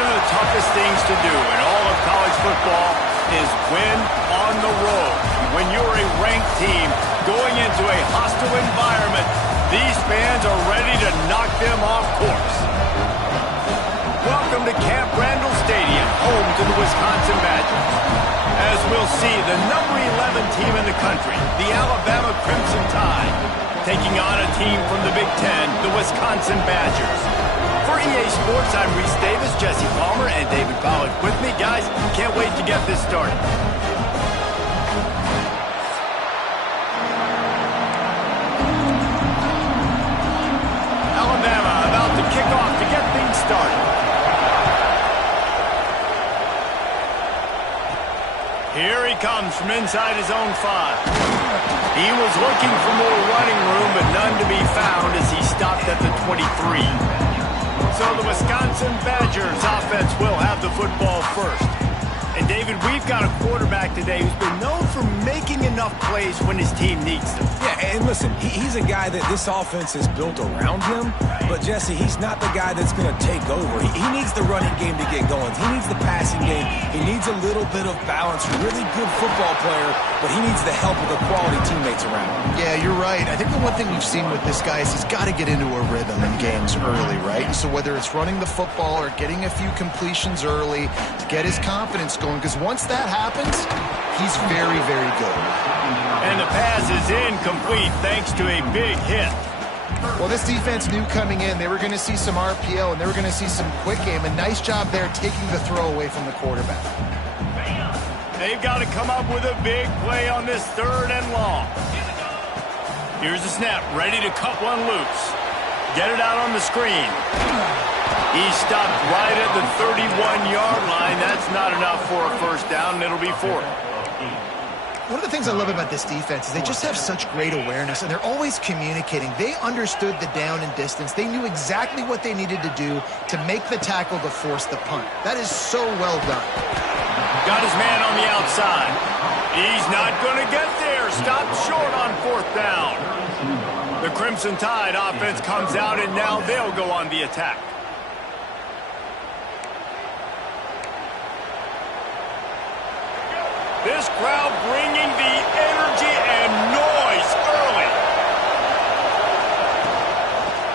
One of the toughest things to do in all of college football is win on the road. When you're a ranked team going into a hostile environment, these fans are ready to knock them off course. Welcome to Camp Randall Stadium, home to the Wisconsin Badgers. As we'll see, the number 11 team in the country, the Alabama Crimson Tide, taking on a team from the Big Ten, the Wisconsin Badgers. For EA Sports, I'm Reese Davis, Jesse Palmer, and David Pollack with me. Guys, can't wait to get this started. Alabama about to kick off to get things started. Here he comes from inside his own 5. He was looking for more running room, but none to be found as he stopped at the 23. So the Wisconsin Badgers offense will have the football first. And David, we've got a quarterback today who's been known for making enough plays when his team needs them. Yeah, and listen, he's a guy that this offense is built around him. But, Jesse, he's not the guy that's going to take over. He needs the running game to get going. He needs the passing game. He needs a little bit of balance. Really good football player, but he needs the help of the quality teammates around him. Yeah, you're right. I think the one thing we've seen with this guy is he's got to get into a rhythm in games early, right? And so whether it's running the football or getting a few completions early to get his confidence going, because once that happens, he's very, very good. And the pass is incomplete thanks to a big hit. Well, this defense knew coming in they were going to see some RPO and they were going to see some quick game. A nice job there taking the throw away from the quarterback. They've got to come up with a big play on this 3rd and long. Here's the snap, ready to cut one loose. Get it out on the screen. He stopped right at the 31-yard line. That's not enough for a first down, and it'll be 4th. One of the things I love about this defense is they just have such great awareness, and they're always communicating. They understood the down and distance. They knew exactly what they needed to do to make the tackle to force the punt. That is so well done. Got his man on the outside. He's not going to get there. Stopped short on 4th down. The Crimson Tide offense comes out, and now they'll go on the attack. This crowd bringing the energy and noise early.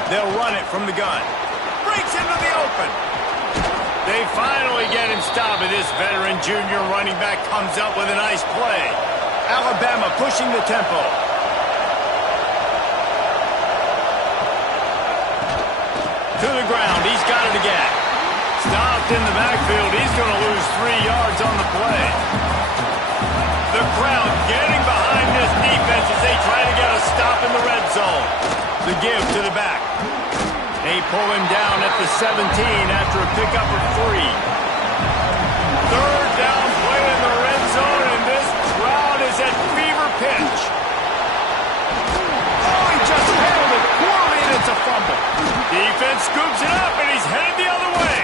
They'll run it from the gun. Breaks into the open. They finally get him stopped, and this veteran junior running back comes up with a nice play. Alabama pushing the tempo. To the ground. He's got it again. Stopped in the backfield. He's going to lose 3 yards on the play. The crowd getting behind this defense as they try to get a stop in the red zone. The give to the back. They pull him down at the 17 after a pickup of 3. 3rd down play in the red zone, and this crowd is at fever pitch. Oh, he just handled it poorly, and it's a fumble. Defense scoops it up, and he's headed the other way.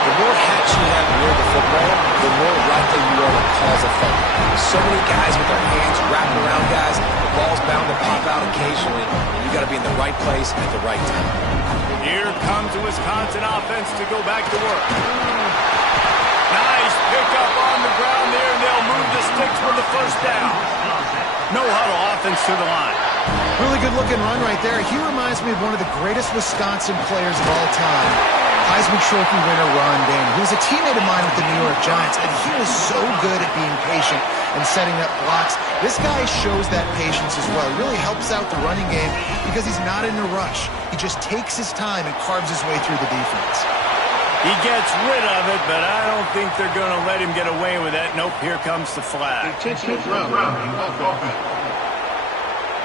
The more hats you have near the football, the more likely you are to cause a fumble. So many guys with their hands wrapped around guys, the ball's bound to pop out occasionally, and you got to be in the right place at the right time. Here comes the Wisconsin offense to go back to work. Nice pickup on the ground there, and they'll move the sticks for the first down. No huddle offense to the line. Really good-looking run right there. He reminds me of one of the greatest Wisconsin players of all time, Heisman Trophy winner Ron Dayne. He was a teammate of mine with the New York Giants, and he was so good at being patient and setting up blocks. This guy shows that patience as well. He really helps out the running game because he's not in a rush. He just takes his time and carves his way through the defense. He gets rid of it, but I don't think they're going to let him get away with that. Nope, here comes the flag.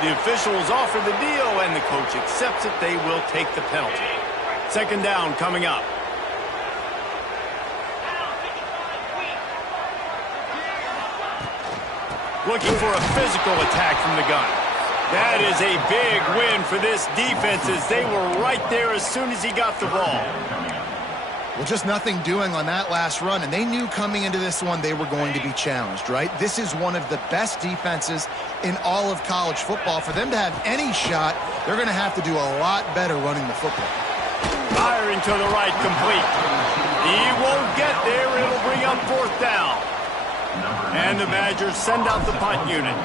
The officials offer the deal, and the coach accepts it. They will take the penalty. 2nd down coming up. Looking for a physical attack from the gun. That is a big win for this defense as they were right there as soon as he got the ball. Well, just nothing doing on that last run, and they knew coming into this one they were going to be challenged, right? This is one of the best defenses in all of college football. For them to have any shot, they're going to have to do a lot better running the football. Firing to the right, complete. He won't get there. It'll bring up fourth down. And the Badgers send out the punt unit.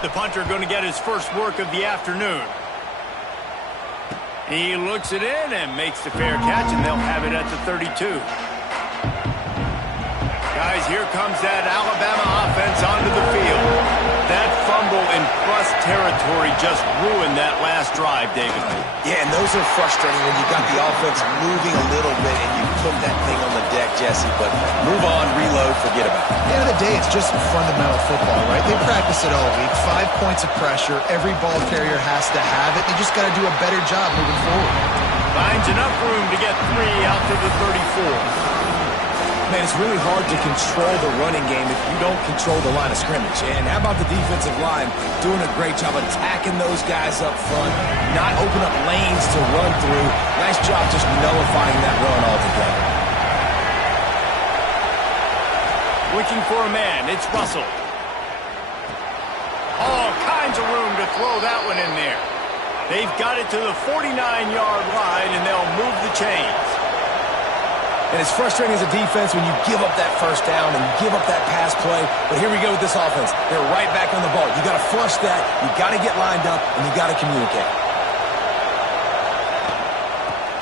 The punter going to get his first work of the afternoon. He looks it in and makes the fair catch, and they'll have it at the 32. Guys, here comes that Alabama offense onto the field. That fumble in plus territory just ruined that last drive, David. Yeah, and those are frustrating when you got the offense moving a little bit and you put that thing on the deck, Jesse. But move on, reload, forget about it. At the end of the day, it's just fundamental football, right? They practice it all week. 5 points of pressure. Every ball carrier has to have it. They just got to do a better job moving forward. Finds enough room to get 3 out to the 34. Man, it's really hard to control the running game if you don't control the line of scrimmage. And how about the defensive line doing a great job attacking those guys up front, not open up lanes to run through. Nice job just nullifying that run altogether. Looking for a man. It's Russell. All kinds of room to throw that one in there. They've got it to the 49-yard line, and they'll move the chains. And it's frustrating as a defense when you give up that first down and give up that pass play. But here we go with this offense. They're right back on the ball. You got to flush that. You got to get lined up, and you got to communicate.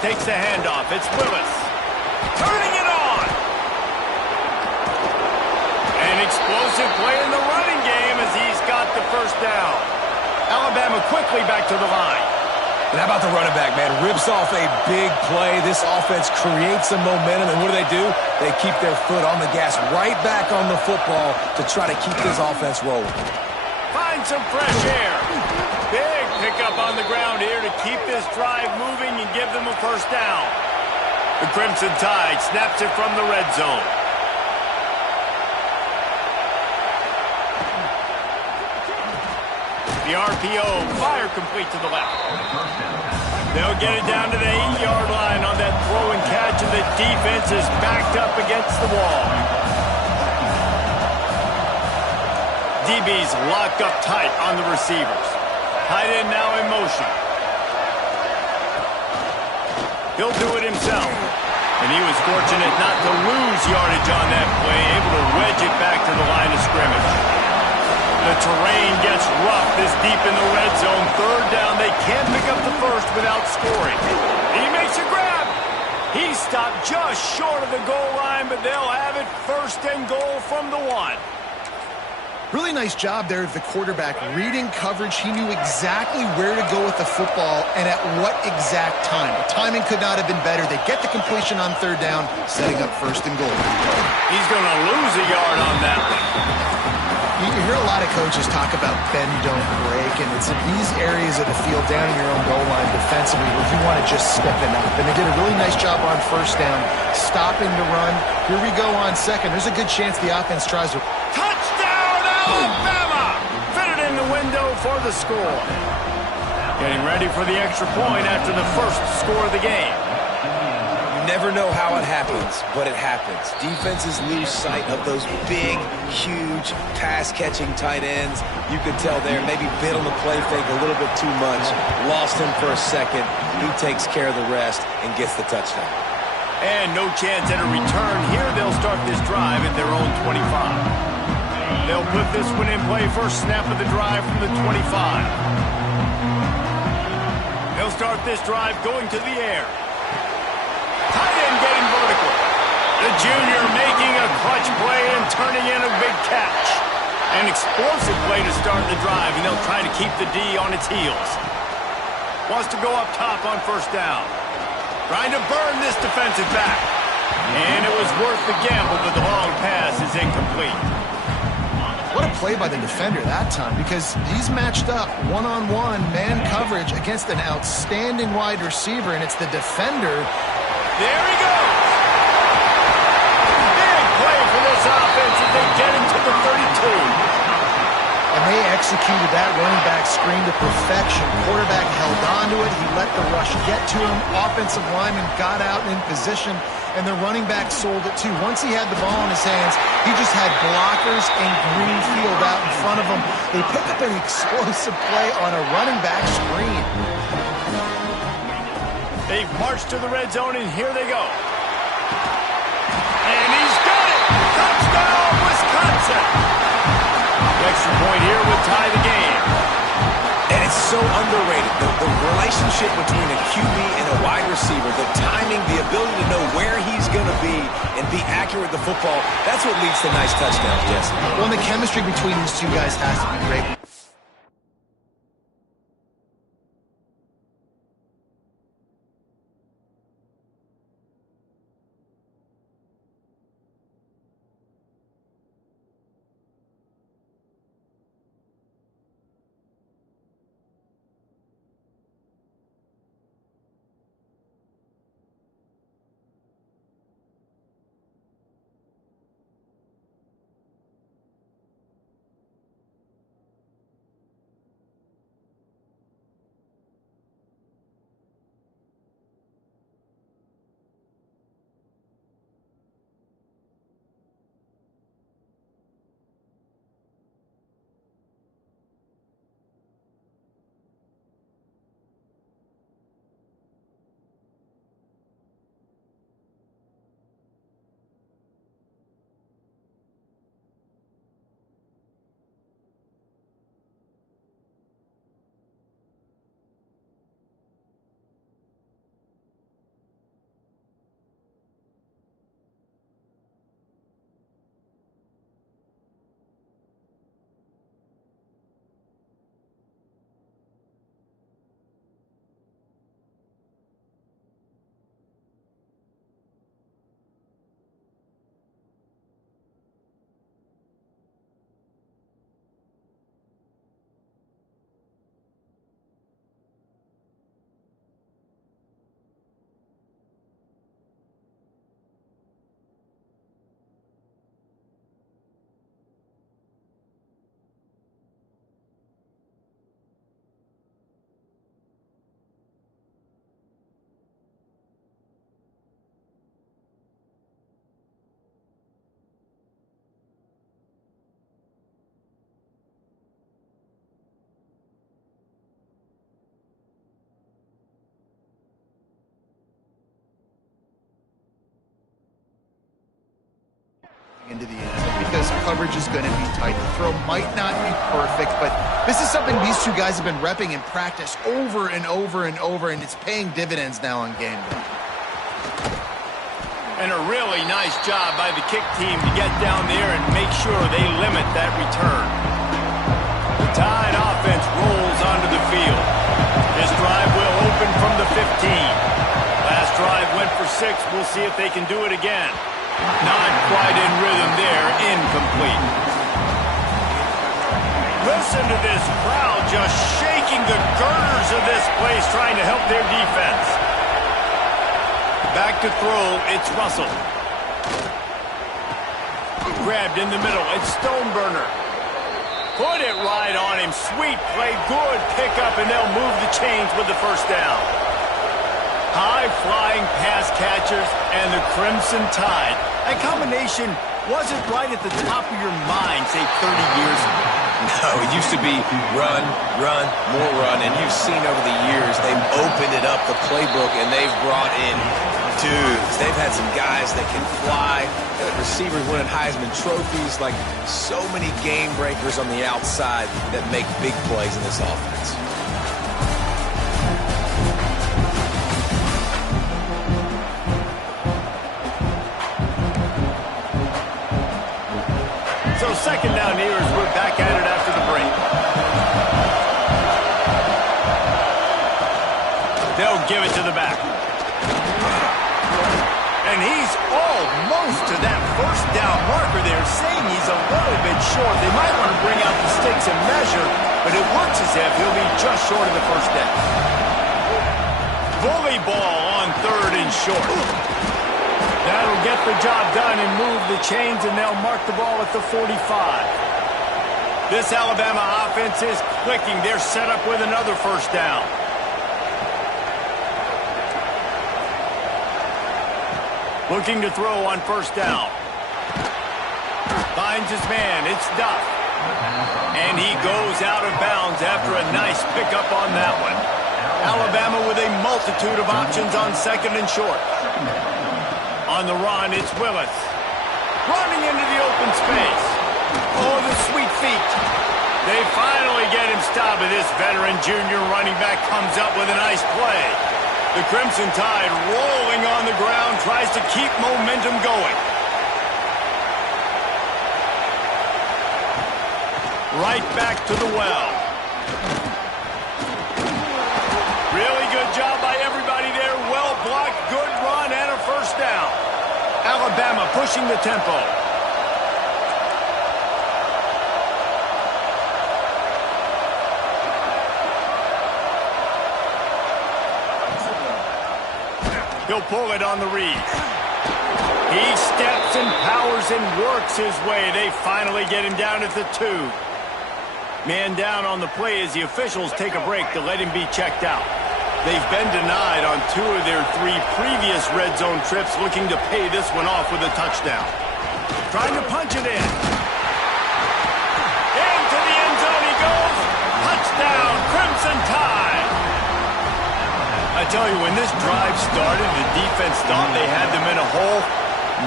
Takes the handoff. It's Willis. Turning it on. An explosive play in the running game as he's got the first down. Alabama quickly back to the line. And how about the running back, man? Rips off a big play. This offense creates some momentum, and what do? They keep their foot on the gas, right back on the football to try to keep this offense rolling. Find some fresh air. Big pickup on the ground here to keep this drive moving and give them a first down. The Crimson Tide snaps it from the red zone. The RPO, fire complete to the left. They'll get it down to the 8-yard line on that throw and catch, and the defense is backed up against the wall. DB's locked up tight on the receivers. Tight end now in motion. He'll do it himself. And he was fortunate not to lose yardage on that play, able to wedge it back to the line of scrimmage. The terrain gets rough this deep in the red zone. Third down, they can't pick up the first without scoring. He makes a grab. He stopped just short of the goal line, but they'll have it first and goal from the 1. Really nice job there of the quarterback. Reading coverage, he knew exactly where to go with the football and at what exact time. The timing could not have been better. They get the completion on third down, setting up first and goal. He's going to lose a yard on that one. You hear a lot of coaches talk about bend, don't break, and it's in these areas of the field down in your own goal line defensively where you want to just step it up. And they did a really nice job on first down, stopping the run. Here we go on second. There's a good chance the offense tries to... Touchdown, Alabama! Fitted in the window for the score. Getting ready for the extra point after the first score of the game. Never know how it happens, but it happens. Defenses lose sight of those big, huge, pass-catching tight ends. You could tell there, maybe bit on the play fake a little bit too much. Lost him for a second. He takes care of the rest and gets the touchdown. And no chance at a return here. They'll start this drive at their own 25. They'll put this one in play first snap of the drive from the 25. They'll start this drive going to the air. Tight end getting vertical. The junior making a clutch play and turning in a big catch. An explosive play to start the drive, and they'll try to keep the D on its heels. Wants to go up top on first down. Trying to burn this defensive back. And it was worth the gamble, but the long pass is incomplete. What a play by the defender that time, because he's matched up one-on-one man coverage against an outstanding wide receiver, and it's the defender. There he goes. Big play for this offense as they get into the 32. And they executed that running back screen to perfection. Quarterback held on to it. He let the rush get to him. Offensive lineman got out in position, and the running back sold it too. Once he had the ball in his hands, he just had blockers and green field out in front of him. They pick up an explosive play on a running back screen. They've marched to the red zone, and here they go. And he's got it! Touchdown, Wisconsin! The extra point here would tie the game. And it's so underrated. The relationship between a QB and a wide receiver, the timing, the ability to know where he's going to be and be accurate with the football, that's what leads to nice touchdowns, Jesse. Well, and the chemistry between these two guys has to be great. Into the end because coverage is going to be tight. The throw might not be perfect, but this is something these two guys have been repping in practice over and over and over, and it's paying dividends now on game day. And a really nice job by the kick team to get down there and make sure they limit that return. The Tide offense rolls onto the field. This drive will open from the 15. Last drive went for 6. We'll see if they can do it again. Not quite in rhythm there, incomplete. Listen to this crowd just shaking the girders of this place trying to help their defense. Back to throw, it's Russell. Grabbed in the middle, it's Stoneburner. Put it right on him, sweet play, good pickup, and they'll move the chains with the first down. High-flying pass catchers and the Crimson Tide. That combination wasn't right at the top of your mind, say, 30 years ago. No, it used to be run, run, more run, and you've seen over the years they've opened it up, the playbook, and they've brought in dudes. They've had some guys that can fly, receivers winning Heisman trophies, like so many game breakers on the outside that make big plays in this offense. So second down here as we're back at it after the break. They'll give it to the back. And he's almost to that first down marker there, saying he's a little bit short. They might want to bring out the sticks and measure, but it looks as if he'll be just short of the first down. Bully ball on third and short. That'll get the job done and move the chains, and they'll mark the ball at the 45. This Alabama offense is clicking. They're set up with another first down. Looking to throw on first down. Finds his man. It's Duff. And he goes out of bounds after a nice pickup on that one. Alabama with a multitude of options on second and short. On the run, it's Willis. Running into the open space. Oh, the sweet feet. They finally get him stopped, but this veteran junior running back comes up with a nice play. The Crimson Tide rolling on the ground, tries to keep momentum going. Right back to the well. Really good job by everybody there. Well blocked, good run, and a first down. Alabama pushing the tempo. He'll pull it on the read. He steps and powers and works his way. They finally get him down at the 2. Man down on the play as the officials take a break to let him be checked out. They've been denied on 2 of their 3 previous red zone trips, looking to pay this one off with a touchdown. Trying to punch it in. Into the end zone he goes. Touchdown, Crimson Tide. I tell you, when this drive started, the defense thought they had them in a hole.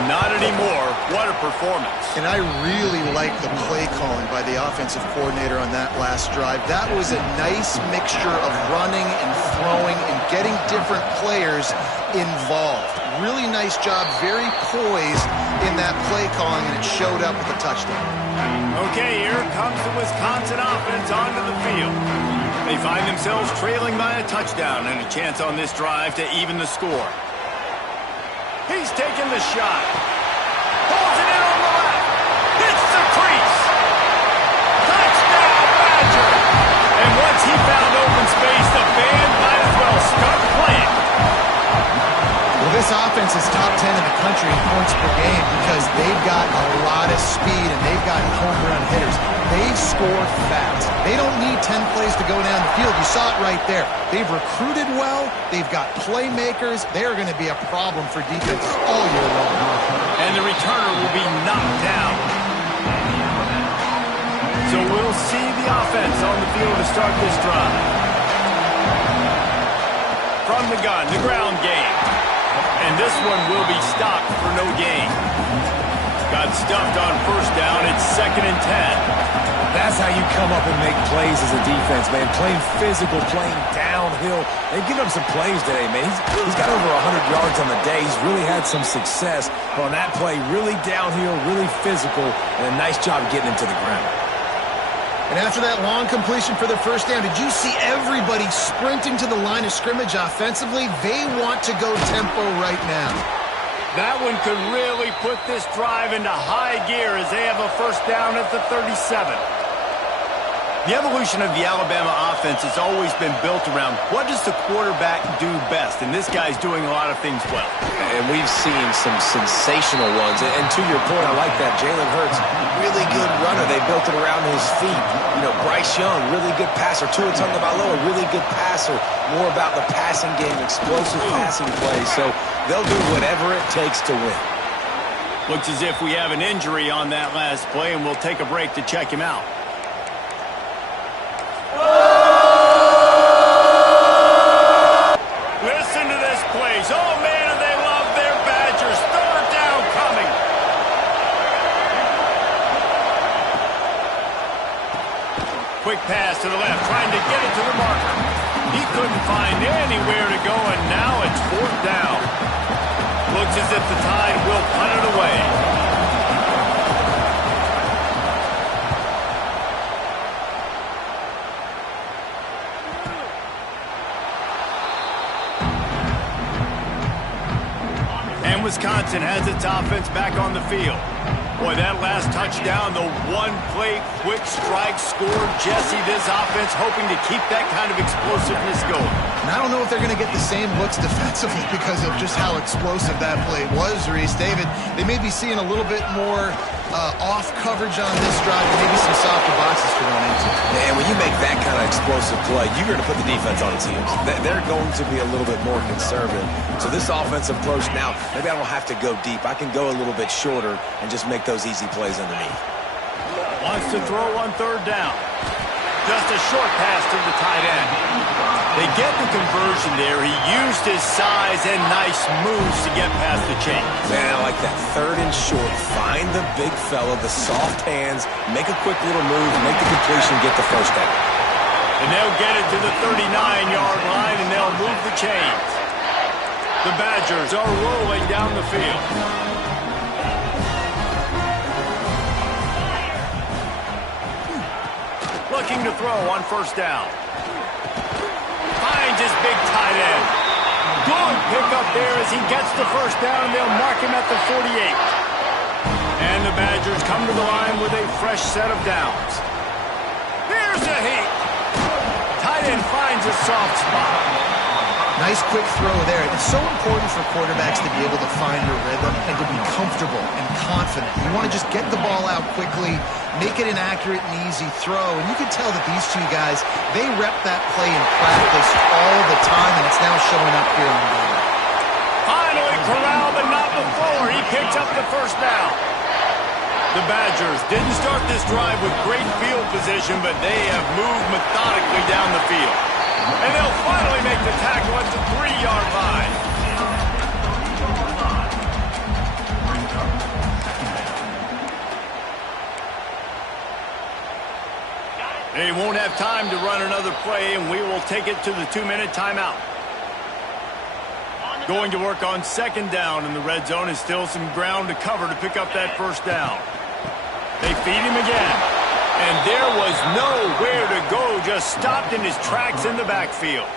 Not anymore. What a performance. And I really like the play calling by the offensive coordinator on that last drive. That was a nice mixture of running and throwing and getting different players involved. Really nice job, very poised in that play calling, and it showed up with a touchdown. Okay, here comes the Wisconsin offense onto the field. They find themselves trailing by a touchdown and a chance on this drive to even the score. He's taking the shot. Pulls it in on the left. Hits the crease. Touchdown, Badger. And once he found open space, the band might as well start playing. Well, this offense is top 10 in the country in points per game because they've got a lot of speed and they've got home run hitters. They score fast. They don't need 10 plays to go down the field. You saw it right there. They've recruited well. They've got playmakers. They're going to be a problem for defense all year long. And the returner will be knocked down. So we'll see the offense on the field to start this drive. From the gun, the ground game. And this one will be stopped for no gain. Got stuffed on first down. It's 2nd and 10. That's how you come up and make plays as a defense, man. Playing physical, playing downhill. They've given up some plays today, man. He's got over 100 yards on the day. He's really had some success. But on that play, really downhill, really physical, and a nice job getting him to the ground. And after that long completion for the first down, did you see everybody sprinting to the line of scrimmage offensively? They want to go tempo right now. That one could really put this drive into high gear as they have a first down at the 37. The evolution of the Alabama offense has always been built around what does the quarterback do best, and this guy's doing a lot of things well. And we've seen some sensational ones. And to your point, I like that. Jalen Hurts, really good runner. They built it around his feet. You know, Bryce Young, really good passer. Tua Tagovailoa, really good passer. More about the passing game, explosive passing plays. So they'll do whatever it takes to win. Looks as if we have an injury on that last play, and we'll take a break to check him out. Listen to this place. Oh, man, do they love their Badgers. 3rd down coming. Quick pass to the left, trying to get it to the marker. He couldn't find anywhere to go, and now it's 4th down. Looks as if the Tide will punt it away. Wisconsin has its offense back on the field. Boy, that last touchdown, the one-play quick strike score. Jesse, this offense hoping to keep that kind of explosiveness going. And I don't know if they're going to get the same looks defensively because of just how explosive that play was, Reese. David, they may be seeing a little bit more off coverage on this drive and maybe some softer boxes to run into. And when you make that kind of explosive play, you're going to put the defense on its heels. They're going to be a little bit more conservative. So this offensive approach now, maybe I don't have to go deep. I can go a little bit shorter and just make those easy plays underneath. Wants to throw on 3rd down. Just a short pass to the tight end. They get the conversion there. He used his size and nice moves to get past the chains. Man, I like that. 3rd and short. Find the big fella, the soft hands, make a quick little move, make the completion, get the first down. And they'll get it to the 39-yard line, and they'll move the chains. The Badgers are rolling down the field. Looking to throw on 1st down. Finds his big tight end. Good pickup there as he gets the 1st down, and they'll mark him at the 48. And the Badgers come to the line with a fresh set of downs. Here's a heat. Tight end finds a soft spot. Nice quick throw there. It's so important for quarterbacks to be able to find a rhythm and to be comfortable and confident. You want to just get the ball out quickly, make it an accurate and easy throw. And you can tell that these two guys, they rep that play in practice all the time, and it's now showing up here in the game. Finally corralled, but not before. He picks up the 1st down. The Badgers didn't start this drive with great field position, but they have moved methodically down the field. And they'll finally make the tackle at the 3-yard line. They won't have time to run another play, and we will take it to the 2-minute timeout. Going to work on 2nd down, and the red zone is still some ground to cover to pick up that 1st down. They feed him again. And there was nowhere to go, just stopped in his tracks in the backfield.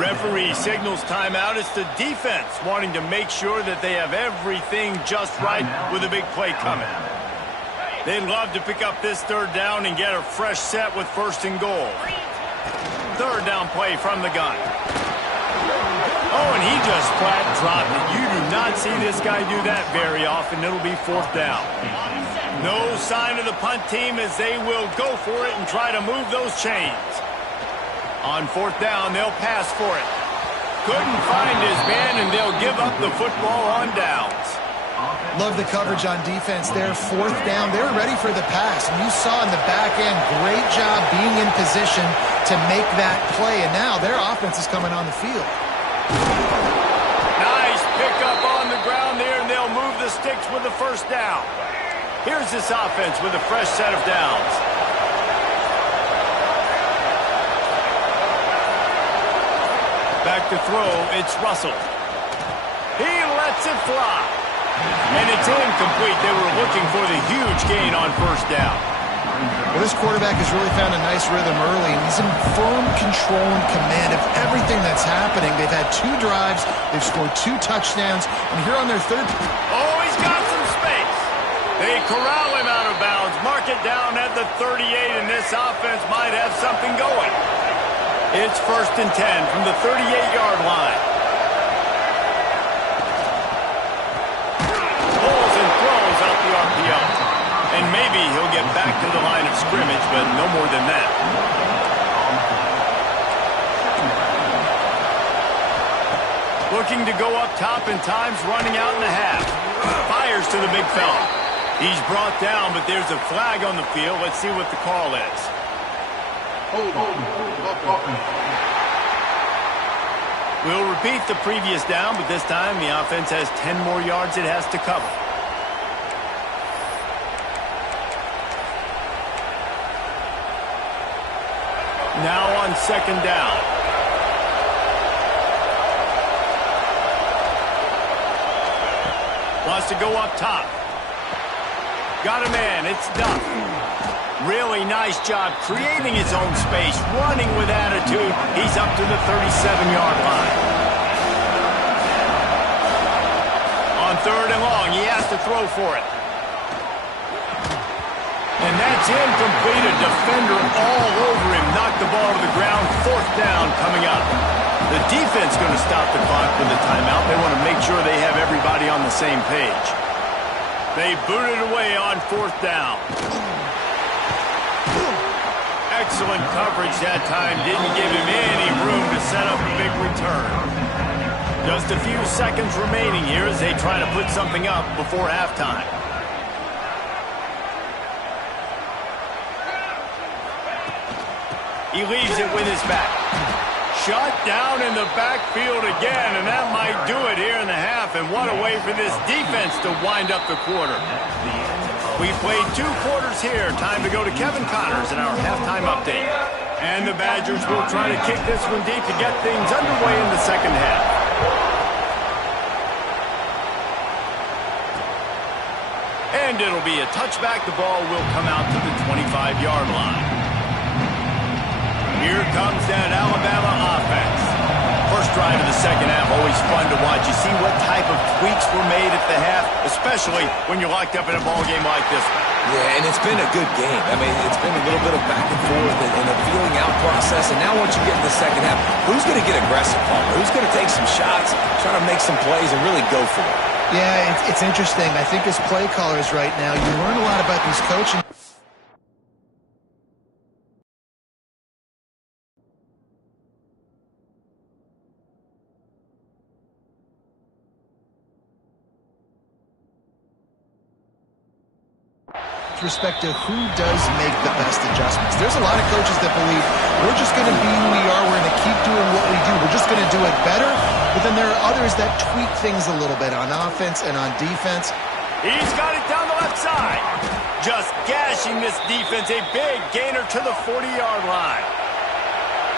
Referee signals timeout. It's the defense wanting to make sure that they have everything just right with a big play coming. They'd love to pick up this 3rd down and get a fresh set with 1st and goal. 3rd down play from the gun. Oh, and he just flat dropped it. You do not see this guy do that very often. It'll be 4th down. No sign of the punt team as they will go for it and try to move those chains. On 4th down, they'll pass for it. Couldn't find his man, and they'll give up the football on downs. Love the coverage on defense there. 4th down, they're ready for the pass. And you saw in the back end, great job being in position to make that play. And now their offense is coming on the field. Nice pickup on the ground there, and they'll move the sticks with the 1st down. Here's this offense with a fresh set of downs. Back to throw, it's Russell. He lets it fly. And it's incomplete. They were looking for the huge gain on 1st down. Well, this quarterback has really found a nice rhythm early, and he's in firm control and command of everything that's happening. They've had 2 drives, they've scored 2 touchdowns, and here on their 3rd... Oh, he's got some space. They corral him out of bounds, mark it down at the 38, and this offense might have something going. It's 1st and 10 from the 38-yard line. Pulls and throws out the RPO. And maybe he'll get back to the line of scrimmage, but no more than that. Looking to go up top, and time's running out in the half. Fires to the big fella. He's brought down, but there's a flag on the field. Let's see what the call is. We'll repeat the previous down, but this time the offense has 10 more yards it has to cover. Now on 2nd down. Wants to go up top. Got a man, it's Duff. Really nice job creating his own space, running with attitude. He's up to the 37-yard line. On 3rd and long, he has to throw for it. And that's incomplete. A defender all over him. Knocked the ball to the ground. 4th down coming up. The defense going to stop the clock with a timeout. They want to make sure they have everybody on the same page. They booted away on 4th down. Excellent coverage that time. Didn't give him any room to set up a big return. Just a few seconds remaining here as they try to put something up before halftime. He leaves it with his back. Shut down in the backfield again, and that might do it here in the half. And what a way for this defense to wind up the quarter. We played 2 quarters here. Time to go to Kevin Connors in our halftime update. And the Badgers will try to kick this one deep to get things underway in the second half. And it'll be a touchback. The ball will come out to the 25-yard line. Here comes that Alabama offense. First drive of the second half, always fun to watch. You see what type of tweaks were made at the half, especially when you're locked up in a ball game like this one. Yeah, and it's been a good game. I mean, it's been a little bit of back and forth and a feeling out process. And now once you get in the second half, who's going to get aggressive, Paul? Who's going to take some shots, try to make some plays, and really go for it? Yeah, it's interesting. I think as play callers right now, you learn a lot about these coaching. Respect to who does make the best adjustments. There's a lot of coaches that believe we're just going to be who we are. We're going to keep doing what we do. We're just going to do it better. But then there are others that tweak things a little bit on offense and on defense. He's got it down the left side. Just gashing this defense. A big gainer to the 40-yard line.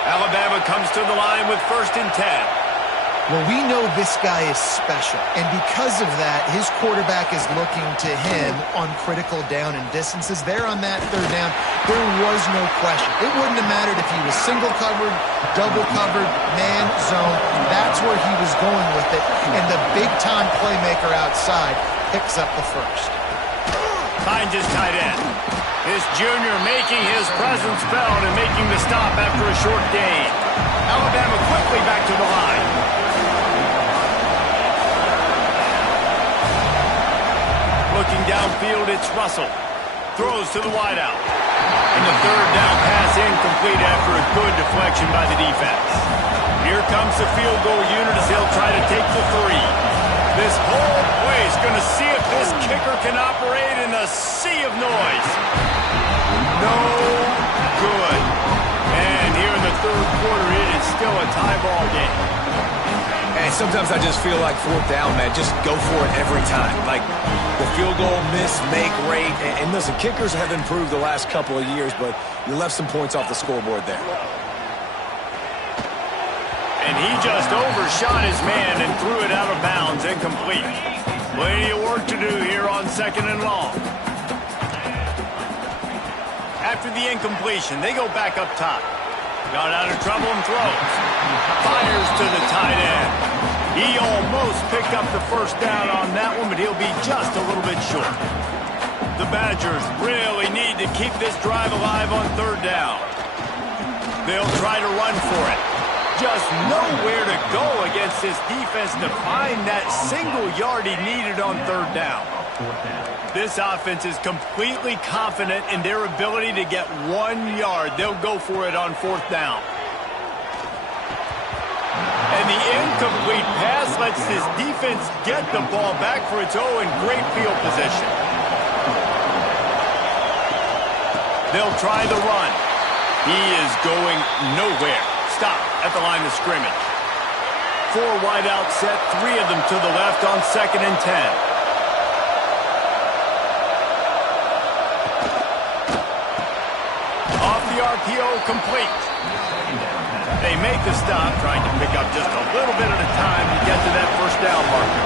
Alabama comes to the line with 1st and 10. Well, we know this guy is special, and because of that, his quarterback is looking to him on critical down and distances. There on that 3rd down, there was no question. It wouldn't have mattered if he was single covered, double covered, man, zone. That's where he was going with it, and the big-time playmaker outside picks up the 1st. Finds his tight end. This junior making his presence felt and making the stop after a short gain. Alabama quickly back to the line. Looking downfield, it's Russell. Throws to the wideout. And the 3rd down pass incomplete after a good deflection by the defense. Here comes the field goal unit as they'll try to take the 3. This whole place going to see if this kicker can operate in a sea of noise. No good. And here in the 3rd quarter, it is still a tie ball game. And sometimes I just feel like 4th down, man, just go for it every time. Like the field goal miss-make rate. And listen, kickers have improved the last couple of years, but you left some points off the scoreboard there. And he just overshot his man and threw it out of bounds, incomplete. Plenty of work to do here on 2nd and long. After the incompletion, they go back up top. Got out of trouble and throws. Fires to the tight end. He almost picked up the 1st down on that one, but he'll be just a little bit short. The Badgers really need to keep this drive alive on 3rd down. They'll try to run for it. Just nowhere to go against this defense to find that single yard he needed on 3rd down. This offense is completely confident in their ability to get 1 yard. They'll go for it on 4th down. And the incomplete pass lets this defense get the ball back for its own great field position. They'll try the run. He is going nowhere. Stop at the line of scrimmage. 4 wide out set, 3 of them to the left on 2nd and 10. RPO complete. They make the stop, trying to pick up just a little bit at a time to get to that 1st down marker.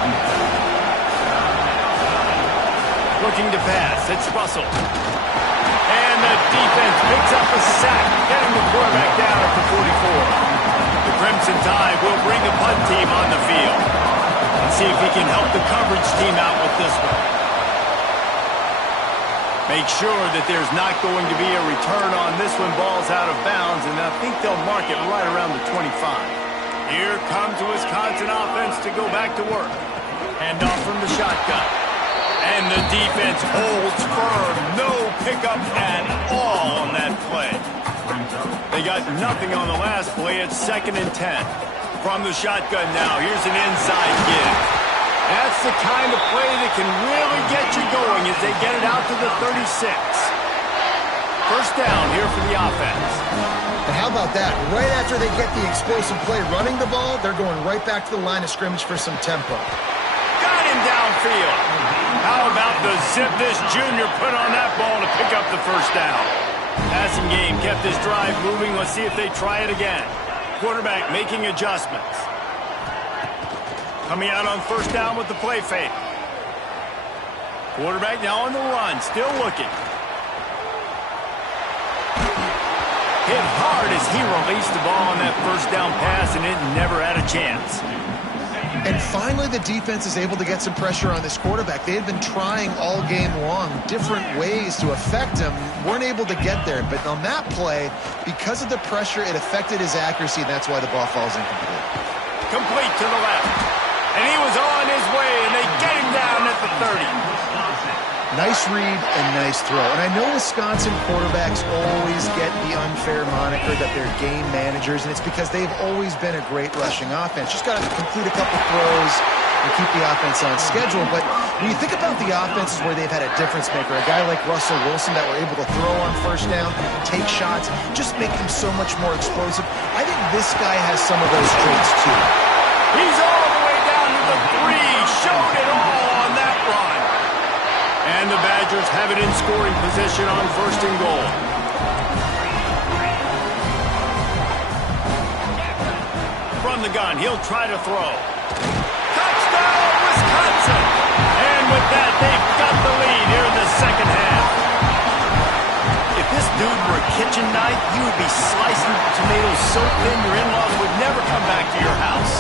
Looking to pass, it's Russell. And the defense picks up a sack, getting the quarterback down at the 44. The Crimson Tide will bring the punt team on the field and see if he can help the coverage team out with this one. Make sure that there's not going to be a return on this one. Ball's out of bounds, and I think they'll mark it right around the 25. Here comes the Wisconsin offense to go back to work. Hand off from the shotgun. And the defense holds firm. No pickup at all on that play. They got nothing on the last play. It's 2nd and 10. From the shotgun now, here's an inside give. That's the kind of play that can really get you going as they get it out to the 36. First down here for the offense. And how about that? Right after they get the explosive play running the ball, they're going right back to the line of scrimmage for some tempo. Got him downfield. How about the zip this junior put on that ball to pick up the first down? Passing game kept this drive moving. Let's see if they try it again. Quarterback making adjustments. Coming out on first down with the play fake. Quarterback now on the run, still looking. Hit hard as he released the ball on that first down pass, and it never had a chance. And finally, the defense is able to get some pressure on this quarterback. They had been trying all game long different ways to affect him, weren't able to get there. But on that play, because of the pressure, it affected his accuracy, and that's why the ball falls incomplete. Complete to the left. And he was on his way, and they get him down at the 30. Nice read and nice throw. And I know Wisconsin quarterbacks always get the unfair moniker that they're game managers, and it's because they've always been a great rushing offense. Just got to complete a couple throws and keep the offense on schedule. But when you think about the offenses where they've had a difference maker, a guy like Russell Wilson that were able to throw on first down, take shots, just make them so much more explosive. I think this guy has some of those traits too. He's all the way down to the 3. Showed it all on that run. And the Badgers have it in scoring position on first and goal. From the gun, he'll try to throw. Touchdown, Wisconsin! And with that, they've got the lead here in the second half. If this dude were a kitchen knife, you would be slicing tomatoes so thin your in-laws would never come back to your house.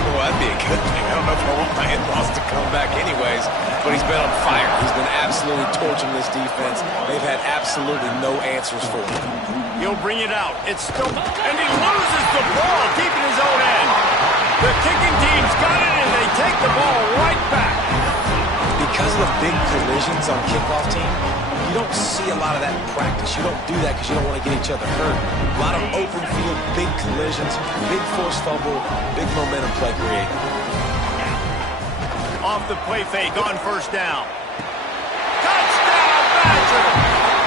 Well, that'd be a good thing. I don't know if I want my in-laws to come back anyways, but he's been on fire. He's been absolutely torching this defense. They've had absolutely no answers for him. He'll bring it out. It's still, and he loses the ball deep in his own end. The kicking team's got it, and they take the ball right back. Because of the big collisions on kickoff team, you don't see a lot of that in practice. You don't do that because you don't want to get each other hurt. A lot of open field, big collisions, big forced fumble, big momentum play created. Off the play fake on first down. Touchdown, Badger!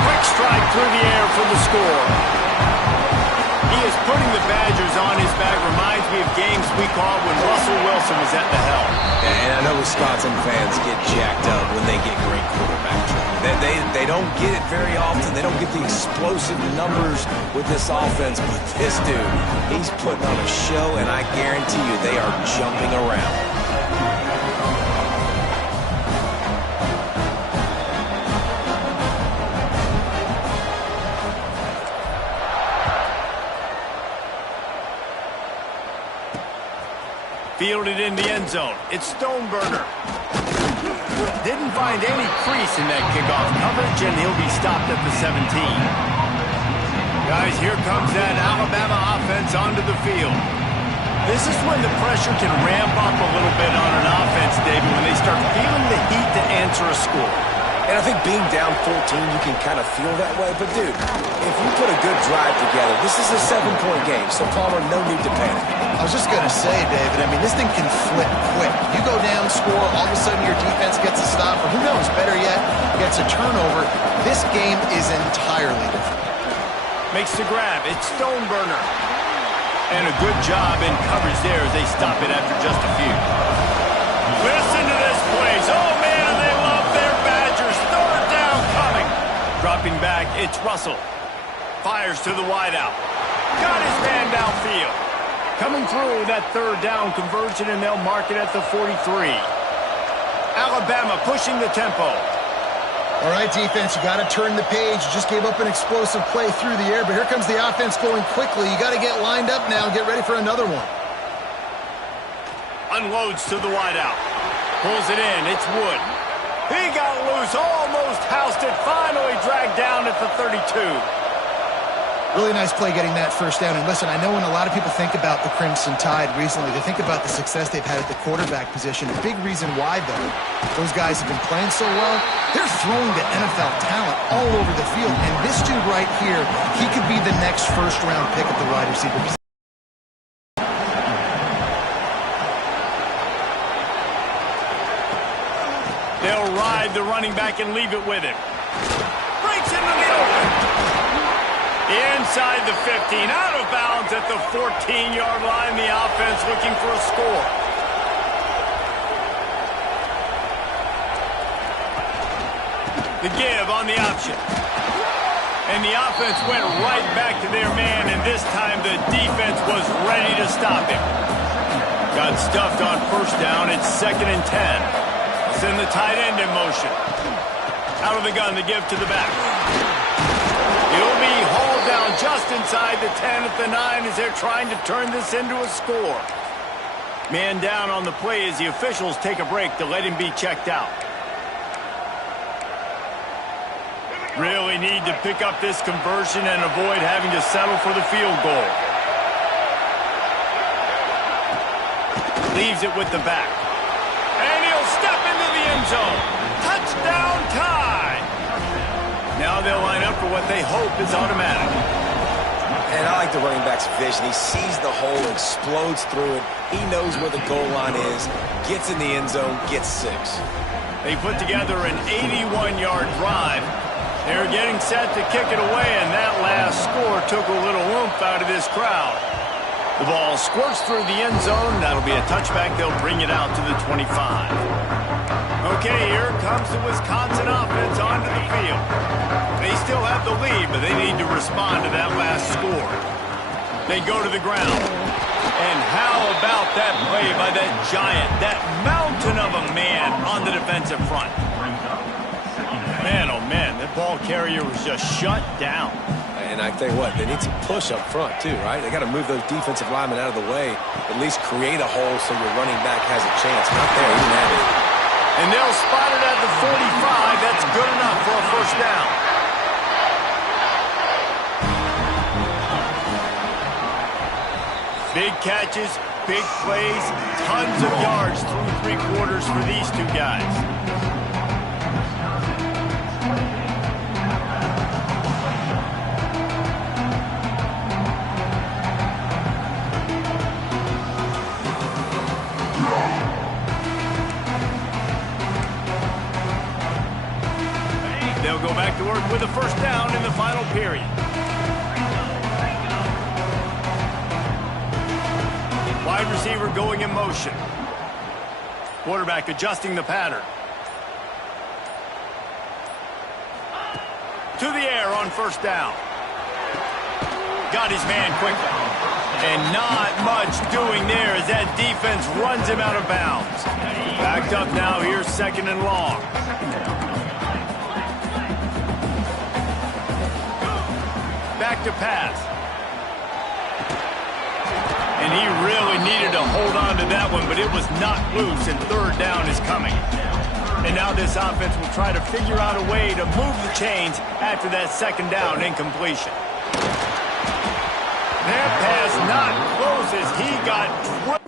Quick strike through the air for the score. He is putting the Badgers on his back. Reminds me of games we called when Russell Wilson was at the helm. And I know Wisconsin fans get jacked up when they get great quarterback play. They don't get it very often. They don't get the explosive numbers with this offense. But this dude, he's putting on a show, and I guarantee you they are jumping around. Fielded in the end zone. It's Stoneburner. Didn't find any crease in that kickoff coverage, and he'll be stopped at the 17. Guys, here comes that Alabama offense onto the field. This is when the pressure can ramp up a little bit on an offense, David, when they start feeling the heat to answer a score. And I think being down 14, you can kind of feel that way. But, dude, if you put a good drive together, this is a 7-point game. So, Palmer, no need to panic. I was just going to say, David, I mean, this thing can flip quick. You go down, score, all of a sudden your defense gets a stop, or who knows, better yet, gets a turnover. This game is entirely different. Makes the grab. It's Stoneburner. And a good job in coverage there as they stop it after just a few. Listen to this place. Oh, man, they love their Badgers. Third down coming. Dropping back, it's Russell. Fires to the wideout. Got his man downfield. Coming through that third down conversion, and they'll mark it at the 43. Alabama pushing the tempo. All right, defense, you got to turn the page. You just gave up an explosive play through the air, but here comes the offense going quickly. You got to get lined up now and get ready for another one. Unloads to the wideout. Pulls it in. It's Wood. He got loose, almost housed it, finally dragged down at the 32. Really nice play getting that first down. And listen, I know when a lot of people think about the Crimson Tide recently, they think about the success they've had at the quarterback position. A big reason why, though, those guys have been playing so well, they're throwing to NFL talent all over the field. And this dude right here, he could be the next first-round pick at the wide receiver position. They'll ride the running back and leave it with him. Breaks into the open. Inside the 15, out of bounds at the 14-yard line. The offense looking for a score. The give on the option. And the offense went right back to their man, and this time the defense was ready to stop him. Got stuffed on first down. It's 2nd and 10. Send the tight end in motion. Out of the gun, the give to the back. It'll be hauled down just inside the 10 at the 9 as they're trying to turn this into a score. Man down on the play as the officials take a break to let him be checked out. Really need to pick up this conversion and avoid having to settle for the field goal. Leaves it with the back. And he'll step into the end zone. Touchdown tie! Now they'll line up for what they hope is automatic. And I like the running back's vision. He sees the hole, explodes through it. He knows where the goal line is, gets in the end zone, gets 6. They put together an 81-yard drive. They're getting set to kick it away, and that last score took a little oomph out of this crowd. The ball squirts through the end zone. That'll be a touchback. They'll bring it out to the 25. Okay, here comes the Wisconsin offense onto the field. They still have the lead, but they need to respond to that last score. They go to the ground. And how about that play by that giant, that mountain of a man on the defensive front? Man, oh man, that ball carrier was just shut down. And I tell you what, they need some push up front too, right? They got to move those defensive linemen out of the way, at least create a hole so your running back has a chance. Not there, he didn't have it. And they'll spot it at the 45. That's good enough for a first down. Big catches, big plays, tons of yards through 3 quarters for these two guys. They'll go back to work with a first down in the final period. Wide receiver going in motion. Quarterback adjusting the pattern. To the air on first down. Got his man quickly. And not much doing there as that defense runs him out of bounds. Backed up now, here's 2nd and long. Back to pass. And he really needed to hold on to that one, but it was not loose, and 3rd down is coming. And now this offense will try to figure out a way to move the chains after that 2nd down incompletion. That pass not close as he got driven.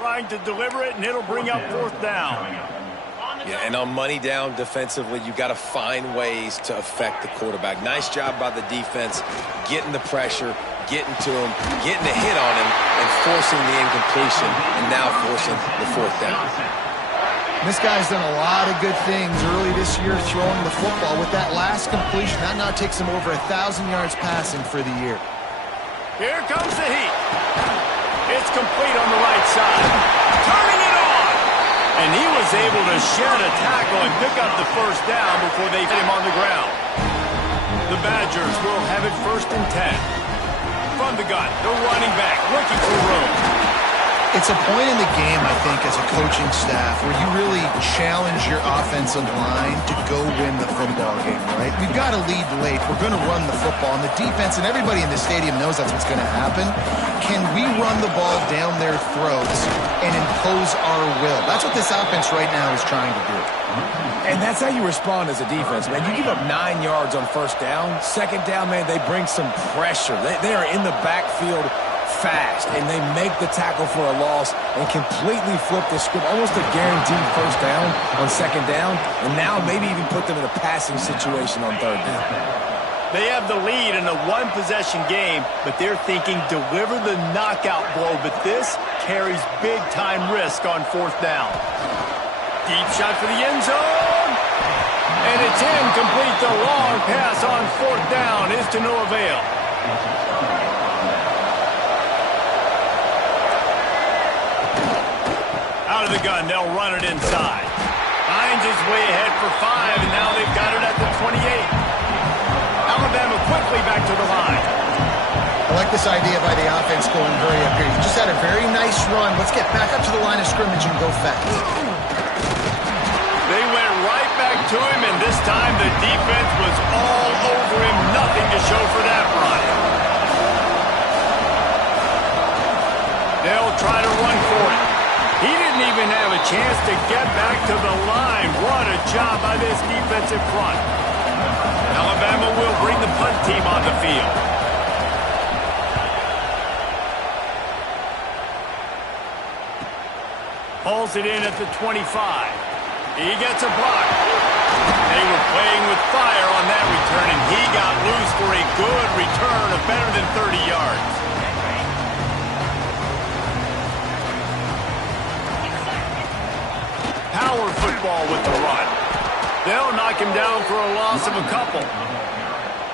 Trying to deliver it, and it'll bring up 4th down. Yeah, and on money down defensively, you got to find ways to affect the quarterback. Nice job by the defense, getting the pressure, getting to him, getting a hit on him, and forcing the incompletion, and now forcing the 4th down. This guy's done a lot of good things early this year throwing the football. With that last completion, that now takes him over 1,000 yards passing for the year. Here comes the heat. It's complete on the right side. Turning it on. And he was able to shed a tackle and pick up the first down before they hit him on the ground. The Badgers will have it 1st and 10. From the gun, the running back looking for room. It's a point in the game, I think, as a coaching staff where you really challenge your offensive line to go win the football game, right? We've got to lead late. We're going to run the football. And the defense and everybody in the stadium knows that's what's going to happen. Can we run the ball down their throats and impose our will? That's what this offense right now is trying to do. And that's how you respond as a defense, man. You give up 9 yards on first down. Second down, man, they bring some pressure. They are in the backfield fast, and they make the tackle for a loss and completely flip the script, almost a guaranteed first down on second down, and now maybe even put them in a passing situation on third down. They have the lead in a one-possession game, but they're thinking deliver the knockout blow, but this carries big-time risk on fourth down. Deep shot for the end zone, and it's incomplete. The long pass on fourth down is to no avail. Out of the gun, they'll run it inside. Hines is way ahead for 5, and now they've got it at the 28. Alabama quickly back to the line. I like this idea by the offense going hurry up here. You just had a very nice run. Let's get back up to the line of scrimmage and go fast. They went right back to him, and this time the defense was all over him. Nothing to show for that run. They'll try to run for it. He didn't even have a chance to get back to the line. What a job by this defensive front. Alabama will bring the punt team on the field. Pulls it in at the 25. He gets a block. They were playing with fire on that return, and he got loose for a good return of better than 30 yards. Power football with the run. They'll knock him down for a loss of a couple.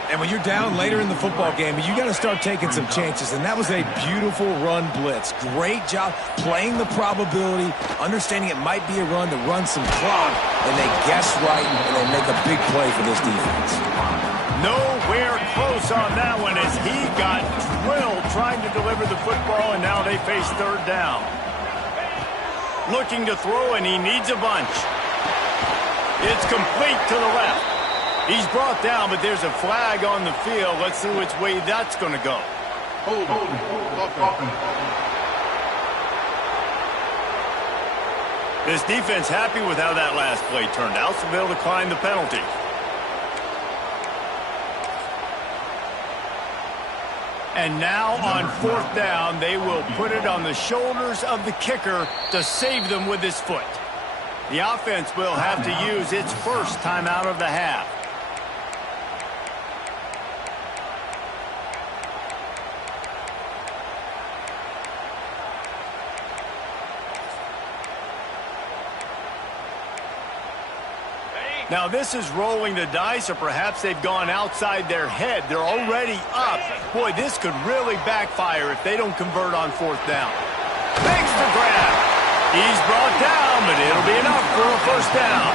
And when you're down later in the football game, you got to start taking some chances. And that was a beautiful run blitz. Great job playing the probability, understanding it might be a run to run some clock, and they guess right, and they make a big play for this defense. Nowhere close on that one as he got drilled trying to deliver the football, and now they face third down. Looking to throw, and he needs a bunch. It's complete to the left. He's brought down, but there's a flag on the field. Let's see which way that's going to go. This defense happy with how that last play turned out, so they'll decline the penalty. And now on fourth down, they will put it on the shoulders of the kicker to save them with his foot. The offense will have to use its first timeout of the half. Now this is rolling the dice, or perhaps they've gone outside their head. They're already up. Boy, this could really backfire if they don't convert on fourth down. Thanks to grab. He's brought down, but it'll be enough for a first down.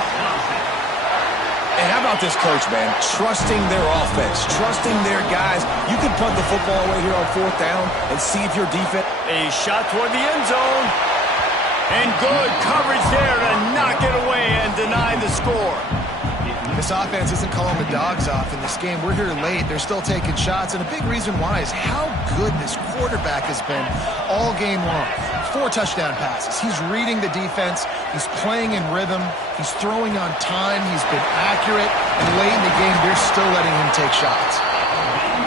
And how about this coach, man? Trusting their offense, trusting their guys. You can punt the football away here on fourth down and see if your defense... A shot toward the end zone. And good coverage there to knock it away and deny the score. This offense isn't calling the dogs off in this game. We're here late. They're still taking shots, and a big reason why is how good this quarterback has been all game long. 4 touchdown passes. He's reading the defense. He's playing in rhythm. He's throwing on time. He's been accurate, and late in the game, they're still letting him take shots.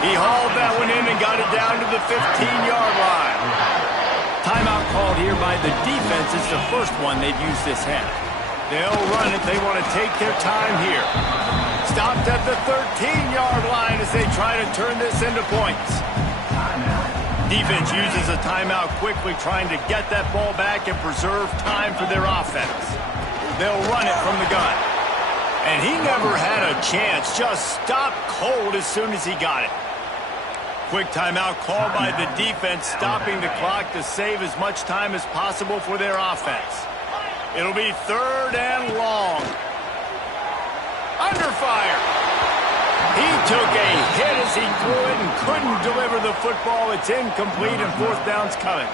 He hauled that one in and got it down to the 15-yard line. Timeout called here by the defense. It's the first one they've used this half. They'll run it. They want to take their time here. Stopped at the 13-yard line as they try to turn this into points. Defense uses a timeout quickly, trying to get that ball back and preserve time for their offense. They'll run it from the gun. And he never had a chance. Just stopped cold as soon as he got it. Quick timeout called by the defense, stopping the clock to save as much time as possible for their offense. It'll be third and long. Under fire. He took a hit as he threw it and couldn't deliver the football. It's incomplete and fourth down's coming.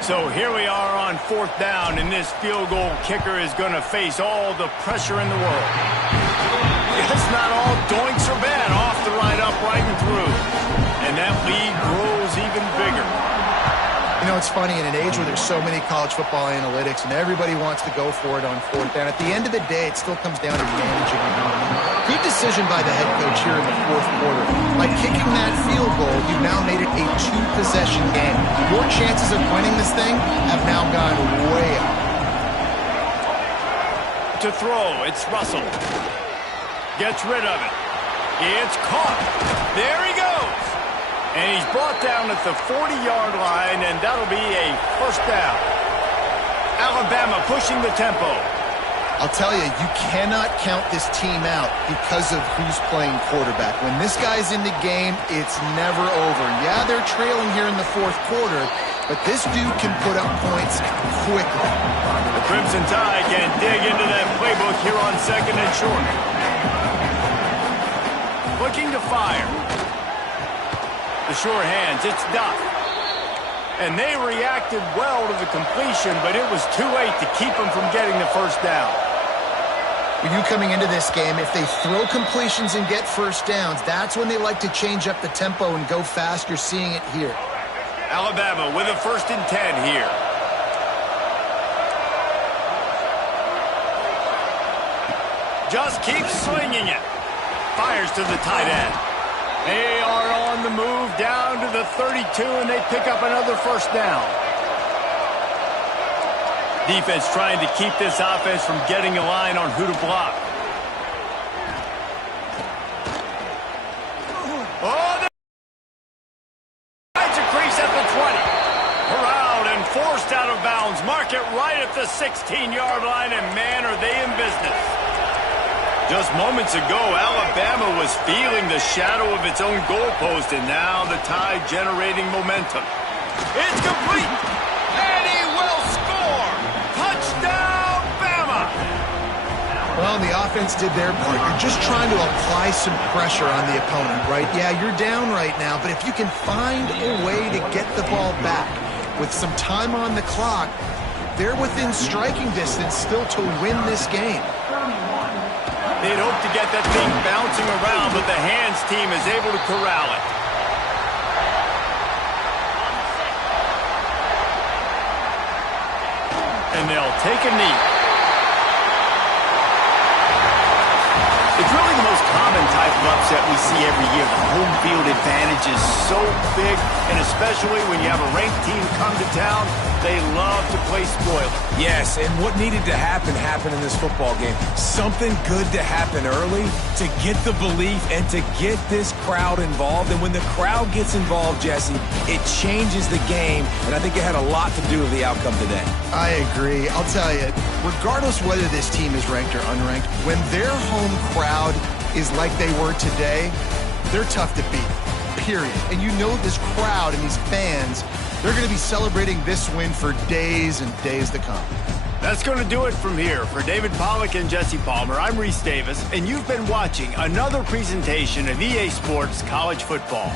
So here we are on fourth down, and this field goal kicker is going to face all the pressure in the world. It's not all doinks are bad. Off the right, upright, and through. And that lead grows even bigger. You know, it's funny, in an age where there's so many college football analytics and everybody wants to go for it on fourth down, at the end of the day, it still comes down to managing the moment. Good decision by the head coach here in the fourth quarter. By kicking that field goal, you've now made it a two-possession game. Your chances of winning this thing have now gone way up. To throw, it's Russell. Gets rid of it. It's caught. There he goes. And he's brought down at the 40-yard line, and that'll be a first down. Alabama pushing the tempo. I'll tell you, you cannot count this team out because of who's playing quarterback. When this guy's in the game, it's never over. Yeah, they're trailing here in the fourth quarter, but this dude can put up points quickly. The Crimson Tide can dig into that playbook here on second and short. Looking to fire. The sure hands, it's Duff. And they reacted well to the completion, but it was too late to keep them from getting the first down. When you coming into this game, if they throw completions and get first downs, that's when they like to change up the tempo and go fast. You're seeing it here. Alabama with a 1st and 10 here. Just keeps swinging it. Fires to the tight end. They are on the move down to the 32, and they pick up another first down. Defense trying to keep this offense from getting a line on who to block. Oh, the finds a crease at the 20. Corralled and forced out of bounds. Mark it right at the 16-yard line, and man, are they in business. Just moments ago, Alabama was feeling the shadow of its own goalpost, and now the Tide generating momentum. It's complete, and he will score! Touchdown, Bama! Well, the offense did their part. You're just trying to apply some pressure on the opponent, right? Yeah, you're down right now, but if you can find a way to get the ball back with some time on the clock, they're within striking distance still to win this game. They'd hope to get that thing bouncing around, but the hands team is able to corral it. And they'll take a knee. It's really the most common type of upset we see every year. The home field advantage is so big, and especially when you have a ranked team come to town, they love to play spoiler. Yes, and what needed to happen happened in this football game. Something good to happen early to get the belief and to get this crowd involved. And when the crowd gets involved, Jesse, it changes the game, and I think it had a lot to do with the outcome today. I agree. I'll tell you, regardless whether this team is ranked or unranked, when their home crowd is like they were today, they're tough to beat, period. And you know this crowd and these fans, they're going to be celebrating this win for days and days to come. That's going to do it from here. For David Pollack and Jesse Palmer, I'm Reese Davis, and you've been watching another presentation of EA Sports College Football.